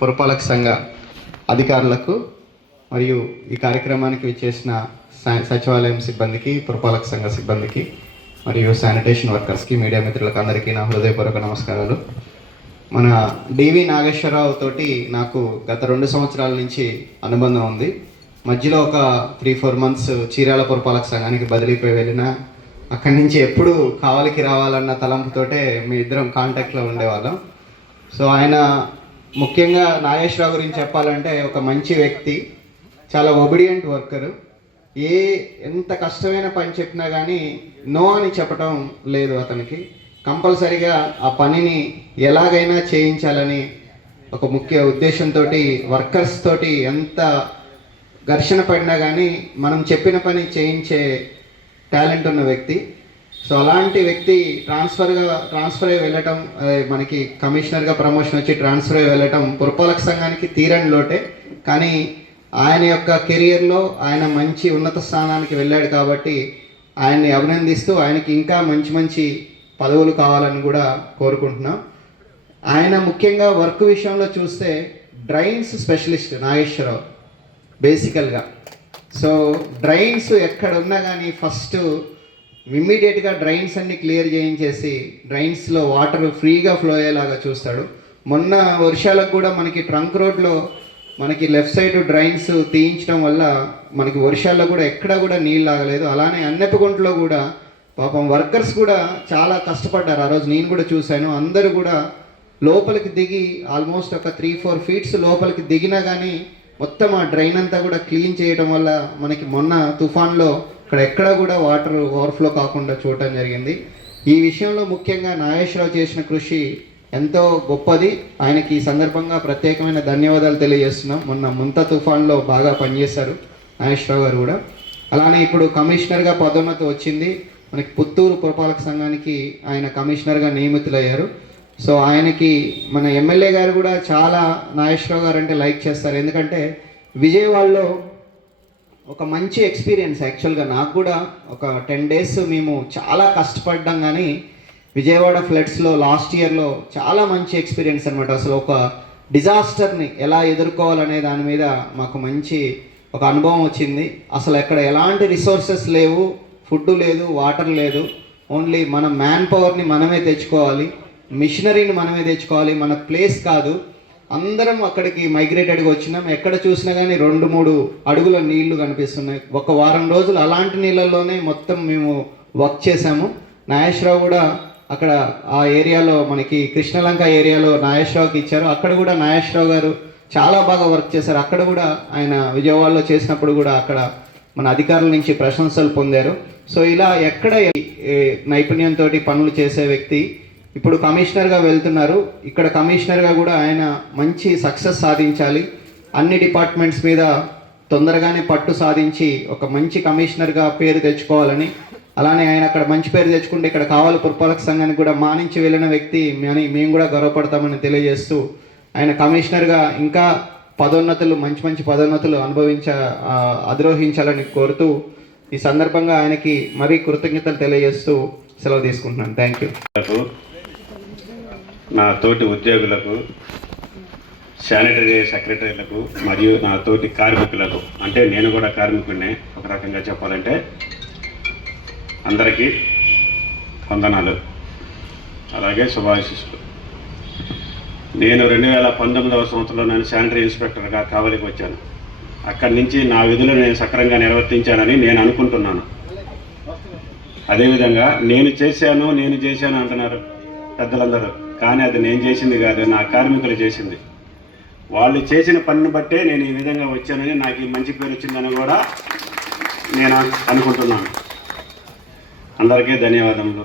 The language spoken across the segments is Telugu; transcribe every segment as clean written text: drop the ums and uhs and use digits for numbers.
పురపాలక సంఘ అధికారులకు మరియు ఈ కార్యక్రమానికి విచ్చేసిన సచివాలయం సిబ్బందికి, పురపాలక సంఘ సిబ్బందికి మరియు శానిటేషన్ వర్కర్స్కి, మీడియా మిత్రులకు అందరికీ నా హృదయపూర్వక నమస్కారాలు. మన డివి నాగేశ్వరరావు తోటి నాకు గత 2 సంవత్సరాల నుంచి అనుబంధం ఉంది. మధ్యలో ఒక 3-4 మంత్స్ చీరాల పురపాలక సంఘానికి బదిలీపోయి వెళ్ళిన అక్కడి నుంచి ఎప్పుడు కావలికి రావాలన్న తలంపుతోటే మీ ఇద్దరం కాంటాక్ట్లో ఉండేవాళ్ళం. సో ఆయన ముఖ్యంగా నాగేశ్వరరావు గురించి చెప్పాలంటే ఒక మంచి వ్యక్తి, చాలా ఒబిడియంట్ వర్కరు. ఎంత కష్టమైన పని చెప్పినా కానీ నో అని చెప్పడం లేదు అతనికి. కంపల్సరీగా ఆ పనిని ఎలాగైనా చేయించాలని ఒక ముఖ్య ఉద్దేశంతో వర్కర్స్ తోటి ఎంత ఘర్షణ పడినా కానీ మనం చెప్పిన పని చేయించే టాలెంట్ ఉన్న వ్యక్తి. సో అలాంటి వ్యక్తి ట్రాన్స్ఫర్ అయ్యి వెళ్ళటం, మనకి కమిషనర్గా ప్రమోషన్ వచ్చి ట్రాన్స్ఫర్ అయ్యి వెళ్ళటం పురపాలక సంఘానికి తీరని లోటే. కానీ ఆయన యొక్క కెరియర్లో ఆయన మంచి ఉన్నత స్థానానికి వెళ్ళాడు కాబట్టి ఆయన్ని అభినందిస్తూ ఆయనకి ఇంకా మంచి మంచి పదవులు కావాలని కూడా కోరుకుంటున్నాం. ఆయన ముఖ్యంగా వర్క్ విషయంలో చూస్తే డ్రైన్స్ స్పెషలిస్ట్ నాగేశ్వరరావు బేసికల్గా. సో డ్రైన్స్ ఎక్కడ ఉన్నా కానీ ఫస్ట్ ఇమ్మీడియట్గా డ్రైన్స్ అన్ని క్లియర్ చేయించేసి డ్రైన్స్లో వాటర్ ఫ్రీగా ఫ్లో అయ్యేలాగా చూస్తాడు. మొన్న వర్షాలకు కూడా మనకి ట్రంక్ రోడ్లో మనకి లెఫ్ట్ సైడ్ డ్రైన్స్ తీయించడం వల్ల మనకి వర్షాల్లో కూడా ఎక్కడ కూడా నీళ్ళు ఆగలేదు. అలానే అన్నెప్పగుంటలో కూడా పాపం వర్కర్స్ కూడా చాలా కష్టపడ్డారు. ఆ రోజు నేను కూడా చూశాను. అందరూ కూడా లోపలికి దిగి ఆల్మోస్ట్ ఒక 3-4 ఫీట్స్ లోపలికి దిగినా కానీ మొత్తం ఆ డ్రైన్ అంతా కూడా క్లీన్ చేయడం వల్ల మనకి మొన్న తుఫాన్లో ఇక్కడ ఎక్కడ కూడా వాటర్ ఓవర్ఫ్లో కాకుండా చూడటం జరిగింది. ఈ విషయంలో ముఖ్యంగా నాగేశ్వరరావు చేసిన కృషి ఎంతో గొప్పది. ఆయనకి ఈ సందర్భంగా ప్రత్యేకమైన ధన్యవాదాలు తెలియజేస్తున్నాం. మొన్న ముంత తుఫాన్లో బాగా పనిచేశారు నాగేశ్వరరావు గారు కూడా. అలానే ఇప్పుడు కమిషనర్గా పదోన్నతి వచ్చింది. మనకి పుత్తూరు పురపాలక సంఘానికి ఆయన కమిషనర్గా నియమితులయ్యారు. సో ఆయనకి మన ఎమ్మెల్యే గారు కూడా చాలా నాగేశ్వరరావు గారు అంటే లైక్ చేస్తారు. ఎందుకంటే విజయవాడలో ఒక మంచి ఎక్స్పీరియన్స్. యాక్చువల్గా నాకు కూడా ఒక 10 days మేము చాలా కష్టపడ్డాం. కానీ విజయవాడ ఫ్లడ్స్లో లాస్ట్ ఇయర్లో చాలా మంచి ఎక్స్పీరియన్స్ అనమాట. అసలు ఒక డిజాస్టర్ని ఎలా ఎదుర్కోవాలనే దాని మీద మాకు మంచి ఒక అనుభవం వచ్చింది. అసలు ఎక్కడ ఎలాంటి రిసోర్సెస్ లేవు, ఫుడ్ లేదు, వాటర్ లేదు. ఓన్లీ మన మ్యాన్ పవర్ని మనమే తెచ్చుకోవాలి, మిషనరీని మనమే తెచ్చుకోవాలి. మన ప్లేస్ కాదు. అందరం అక్కడికి మైగ్రేటెడ్గా వచ్చినాం. ఎక్కడ చూసినా కానీ 2-3 అడుగుల నీళ్లు కనిపిస్తున్నాయి. ఒక వారం రోజులు అలాంటి నీళ్ళల్లోనే మొత్తం మేము వర్క్ చేశాము. నాగేశ్వరరావు కూడా అక్కడ ఆ ఏరియాలో మనకి కృష్ణలంక ఏరియాలో నాగేశ్వరరావుకి ఇచ్చారు. అక్కడ కూడా నాగేశ్వరరావు గారు చాలా బాగా వర్క్ చేశారు. అక్కడ కూడా ఆయన విజయవాడలో చేసినప్పుడు కూడా అక్కడ మన అధికారుల నుంచి ప్రశంసలు పొందారు. సో ఇలా ఎక్కడ నైపుణ్యంతో పనులు చేసే వ్యక్తి ఇప్పుడు కమిషనర్గా వెళ్తున్నారు. ఇక్కడ కమిషనర్గా కూడా ఆయన మంచి సక్సెస్ సాధించాలి, అన్ని డిపార్ట్మెంట్స్ మీద తొందరగానే పట్టు సాధించి ఒక మంచి కమిషనర్గా పేరు తెచ్చుకోవాలని, అలానే ఆయన అక్కడ మంచి పేరు తెచ్చుకుంటే ఇక్కడ కావాలి పురపాలక సంఘానికి కూడా మానించి వెళ్ళిన వ్యక్తి అని మేము కూడా గర్వపడతామని తెలియజేస్తూ ఆయన కమిషనర్గా ఇంకా మంచి మంచి పదోన్నతులు అధిరోహించాలని కోరుతూ ఈ సందర్భంగా ఆయనకి మరీ కృతజ్ఞతలు తెలియజేస్తూ సెలవు తీసుకుంటున్నాను. Thank you. నా తోటి ఉద్యోగులకు, శానిటరీ సెక్రటరీలకు మరియు నా తోటి కార్మికులకు, అంటే నేను కూడా కార్మికుడినే ఒక రకంగా చెప్పాలంటే, అందరికీ వందనాలు, అలాగే శుభాశీస్సులు. నేను 2019వ సంవత్సరంలో నేను శానిటరీ ఇన్స్పెక్టర్గా కావలికి వచ్చాను. అక్కడి నుంచి నా విధులు నేను సక్రమంగా నిర్వర్తించానని నేను అనుకుంటున్నాను. అదేవిధంగా నేను చేశాను అంటున్నారు పెద్దలందరూ. కానీ అది నేను చేసింది కాదు, నా కార్మికులు చేసింది. వాళ్ళు చేసిన పనిని బట్టే నేను ఈ విధంగా వచ్చానని, నాకు ఈ మంచి పేరు వచ్చిందని కూడా నేను అనుకుంటున్నాను. అందరికీ ధన్యవాదములు.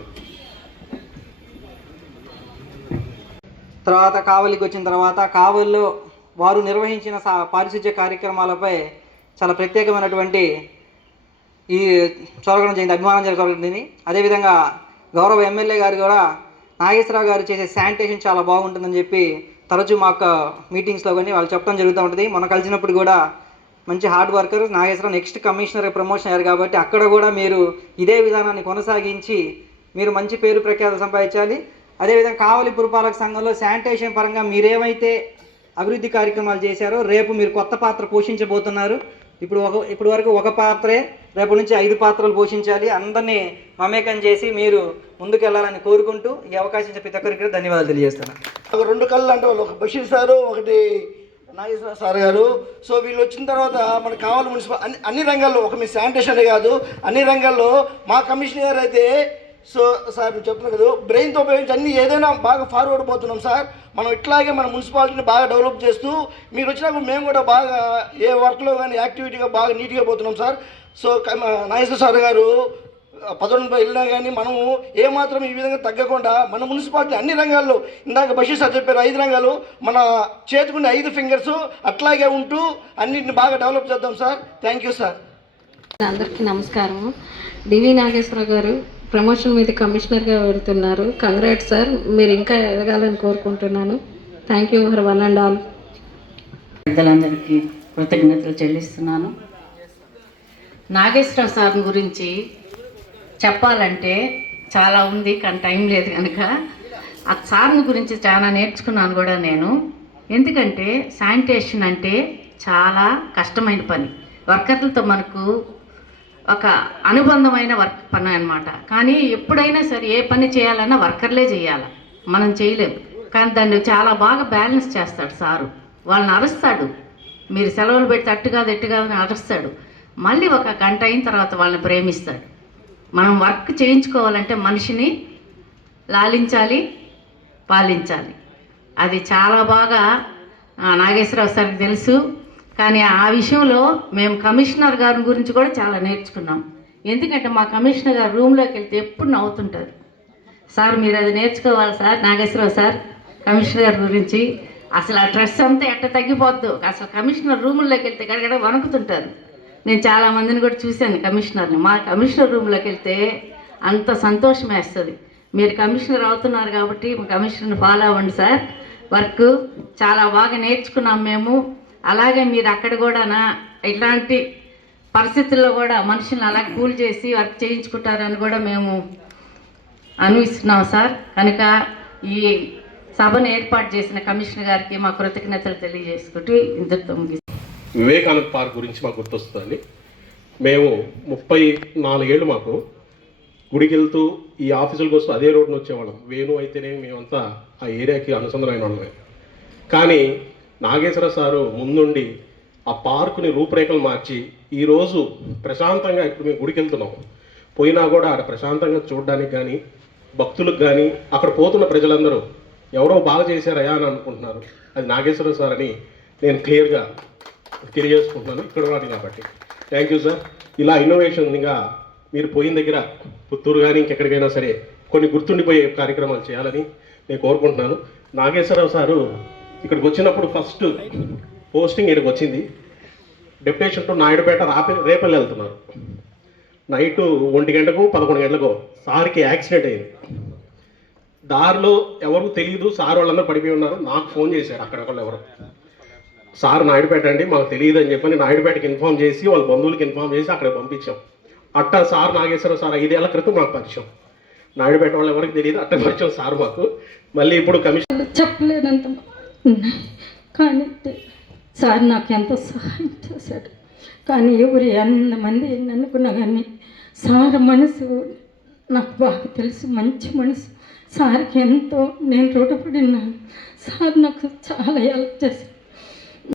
తర్వాత కావలికి వచ్చిన తర్వాత కావలిలో వారు నిర్వహించిన పారిశుధ్య కార్యక్రమాలపై చాలా ప్రత్యేకమైనటువంటి ఈ చొరగడం జరిగింది, అభిమానం జరగలిగింది. అదేవిధంగా గౌరవ ఎమ్మెల్యే గారు కూడా నాగేశ్వరరావు గారు చేసే శానిటేషన్ చాలా బాగుంటుందని చెప్పి తరచూ మాకు మీటింగ్స్లో కానీ వాళ్ళు చెప్పడం జరుగుతూ ఉంటుంది. మనం కలిసినప్పుడు కూడా మంచి hard worker Nageswara Rao next commissioner promotion అయ్యారు కాబట్టి అక్కడ కూడా మీరు ఇదే విధానాన్ని కొనసాగించి మీరు మంచి పేరు ప్రఖ్యాత సంపాదించాలి. అదేవిధంగా కావలి పురపాలక సంఘంలో శానిటేషన్ పరంగా మీరేమైతే అభివృద్ధి కార్యక్రమాలు చేశారో రేపు మీరు కొత్త పాత్ర పోషించబోతున్నారు. ఇప్పుడు వరకు ఒక పాత్రే, రేపు నుంచి 5 పాత్రలు పోషించాలి. అందరినీ మమేకం చేసి మీరు ముందుకు వెళ్ళాలని కోరుకుంటూ ఈ అవకాశం ఇచ్చిన ప్రతి ఒక్కరికి కూడా ధన్యవాదాలు తెలియజేస్తున్నాను. ఒక 2 కళ్ళు అంటే వాళ్ళు, ఒక బషీర్ సారు, ఒకటి నాగేశ్వర సార్ గారు. సో వీళ్ళు వచ్చిన తర్వాత మనకు కావాలి మున్సిపల్ అన్ని రంగాల్లో, ఒక మీ శానిటేషనే కాదు అన్ని రంగాల్లో మా కమిషనర్ గారు అయితే, సో సార్ మీరు చెప్తున్నారు కదా, బ్రెయిన్తో ఉపయోగించి అన్ని ఏదైనా బాగా ఫార్వర్డ్ పోతున్నాం సార్. మనం ఇట్లాగే మన మున్సిపాలిటీని బాగా డెవలప్ చేస్తూ మీరు వచ్చినప్పుడు మేము కూడా బాగా ఏ వర్క్లో కానీ యాక్టివిటీగా బాగా నీట్గా పోతున్నాం సార్. సో నాగేశ్వర సార్ గారు 11 వెళ్ళినా కానీ మనము ఏమాత్రం ఈ విధంగా తగ్గకుండా మన మున్సిపాలిటీ అన్ని రంగాల్లో, ఇందాక బషీర్ సార్ చెప్పారు 5 రంగాలు, మన చేతికుండే 5 ఫింగర్స్ అట్లాగే ఉంటూ అన్నింటిని బాగా డెవలప్ చేద్దాం సార్. Thank you sir. అందరికీ నమస్కారం. డివి నాగేశ్వర గారు ప్రమోషన్ మీద కమిషనర్గా వెళ్తున్నారు. కంగ్రాట్స్ సార్, మీరు ఇంకా ఎదగాలని కోరుకుంటున్నాను. Thank you for one and all. పెద్దలందరికీ కృతజ్ఞతలు చెల్లిస్తున్నాను. నాగేశ్వర సార్ గురించి చెప్పాలంటే చాలా ఉంది, కానీ టైం లేదు కనుక ఆ సార్ని గురించి చాలా నేర్చుకున్నాను కూడా నేను. ఎందుకంటే శానిటేషన్ అంటే చాలా కష్టమైన పని, వర్కర్లతో మనకు ఒక అనుబంధమైన పని అన్నమాట. కానీ ఎప్పుడైనా సరే ఏ పని చేయాలన్నా వర్కర్లే చేయాలి, మనం చేయలేము. కానీ దాన్ని చాలా బాగా బ్యాలెన్స్ చేస్తాడు సారు. వాళ్ళని అరుస్తాడు, మీరు సెలవులు పెడితే అట్టు కాదు ఎట్టు కాదని అరుస్తాడు. మళ్ళీ ఒక గంట అయిన తర్వాత వాళ్ళని ప్రేమిస్తాడు. మనం వర్క్ చేయించుకోవాలంటే మనిషిని లాలించాలి, పాలించాలి. అది చాలా బాగా నాగేశ్వరరావు సార్కి తెలుసు. కానీ ఆ విషయంలో మేము కమిషనర్ గారి గురించి కూడా చాలా నేర్చుకున్నాం. ఎందుకంటే మా కమిషనర్ గారు రూమ్లోకి వెళ్తే ఎప్పుడు నవ్వుతుంటారు. సార్ మీరు అది నేర్చుకోవాలి సార్, నాగేశ్వరరావు సార్ కమిషనర్ గారి గురించి. అసలు ఆ స్ట్రెస్ అంతా ఎట్ట తగ్గిపోద్దు. అసలు కమిషనర్ రూముల్లోకి వెళ్తే గడగడ వణుకుతుంటారు. నేను చాలామందిని కూడా చూశాను కమిషనర్ని. మా కమిషనర్ రూమ్లోకి వెళ్తే అంత సంతోషం వేస్తుంది. మీరు కమిషనర్ అవుతున్నారు కాబట్టి మా కమిషనర్ని ఫాలో అవ్వండి సార్. వర్క్ చాలా బాగా నేర్చుకున్నాం మేము. అలాగే మీరు అక్కడ కూడా ఇట్లాంటి పరిస్థితుల్లో కూడా మనుషులను అలా కూల్ చేసి వర్క్ చేయించుకుంటారని కూడా మేము అనుభవిస్తున్నాం సార్. కనుక ఈ సభను ఏర్పాటు చేసిన కమిషనర్ గారికి మా కృతజ్ఞతలు తెలియజేసుకుంటూ ఇంతటితో ముగిస్తాం. వివేకానంద పార్క్ గురించి మాకు గుర్తొస్తుందండి. మేము 34 ఏళ్ళు మాకు గుడికి వెళ్తూ ఈ ఆఫీసుల కోసం అదే రోడ్డును వచ్చేవాళ్ళం. వేణు అయితేనే మేమంతా ఆ ఏరియాకి అనుసంధానమైన వాళ్ళమే. కానీ నాగేశ్వర సారు ముందుండి ఆ పార్కుని రూపురేఖలు మార్చి ఈరోజు ప్రశాంతంగా, ఇప్పుడు మేము గుడికి వెళ్తున్నాం, పోయినా కూడా అక్కడ ప్రశాంతంగా చూడడానికి కానీ భక్తులకు కానీ అక్కడ పోతున్న ప్రజలందరూ ఎవరో బాగా చేశారయా అని అనుకుంటున్నారు. అది నాగేశ్వర సార్ అని నేను క్లియర్గా తెలియజేసుకుంటున్నాను ఇక్కడ వాటి కాబట్టి. Thank you sir. ఇలా ఇన్నోవేషన్గా మీరు పోయిన దగ్గర పుత్తూరు కానీ ఇంకెక్కడికైనా సరే కొన్ని గుర్తుండిపోయే కార్యక్రమాలు చేయాలని నేను కోరుకుంటున్నాను. నాగేశ్వరరావు సారు ఇక్కడికి వచ్చినప్పుడు ఫస్ట్ పోస్టింగ్ ఇక్కడికి వచ్చింది. డెప్యుటేషన్ టు నాయుడుపేట రేపల్లి వెళ్తున్నారు. నైటు 1 గంటకు 11 గంటలకు సార్కి యాక్సిడెంట్ అయింది. దారిలో ఎవరు తెలియదు, సార్ వాళ్ళందరూ పడిపోయి ఉన్నారు. నాకు ఫోన్ చేశారు అక్కడొకళ్ళు ఎవరు, సార్ నాయుడుపేట అండి మాకు తెలియదు అని చెప్పని నాయుడుపేటకి ఇన్ఫామ్ చేసి వాళ్ళ బంధువులకి ఇన్ఫామ్ చేసి అక్కడ పంపించాం. అట్టా సార్ నాగేశ్వర సార్ 5 ఏళ్ల క్రితం మాకు పరిచయం. నాయుడుపేట వాళ్ళు ఎవరికి తెలియదు, అట్ట పరిచయం సార్ మాకు. మళ్ళీ ఇప్పుడు కమిషన్ చెప్పలేనంత ఉన్నాయి. కానీ సార్ నాకు ఎంతో సహాయం చేశాడు. కానీ ఎవరు ఎంతమంది అనుకున్నా కానీ సార్ మనసు నాకు బాగా తెలుసు, మంచి మనసు. సార్కి ఎంతో నేను రుణపడి ఉన్నాను. సార్ నాకు చాలా హెల్ప్ చేశారు.